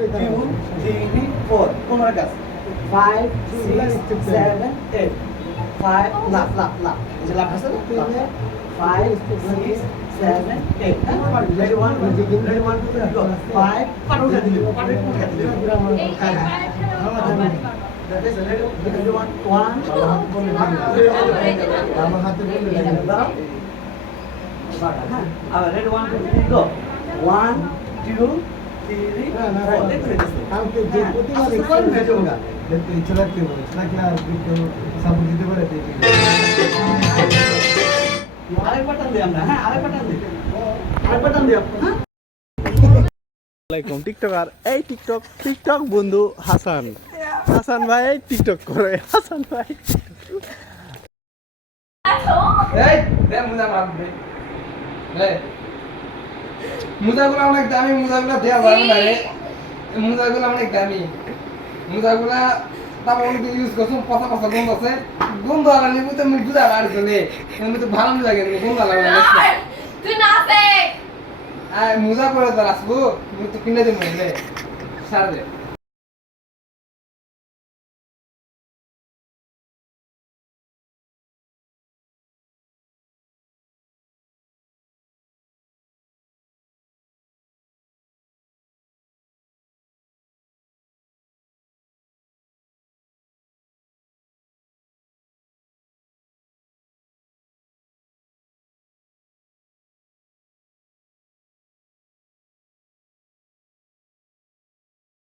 3 4 15 কাজ 5 6 7 8 5 লাভ এই যে লাভ আছে না 5 6 7 8 ready 1 ready 1 2 5 পাট উঠা দিলে that is ready 1 আমার হাতে বলে দাও আবার ready 1 2 3 go 1 2 টিকটকার এই টিকটক বন্ধু হাসান ভাই এই টিকটক করে হাসান ভাই মুজাগুলো অনেক দামি, মুজাগুলো দেওয়া যাবে না রে। মুজাগুলো অনেক দামি, মুজাগুলা তারপর অনেক ইউজ করছো পচা গন্ধ আছে, গন্ধ আলা নিবি তো আমি বুঝা পারছি নে, আমি তো ভালো মুজা কিনবো গন্ধ আলা তুই না সে মুজা পরে তো আসবো, আমি তো কিনে দেবো রে সার দে।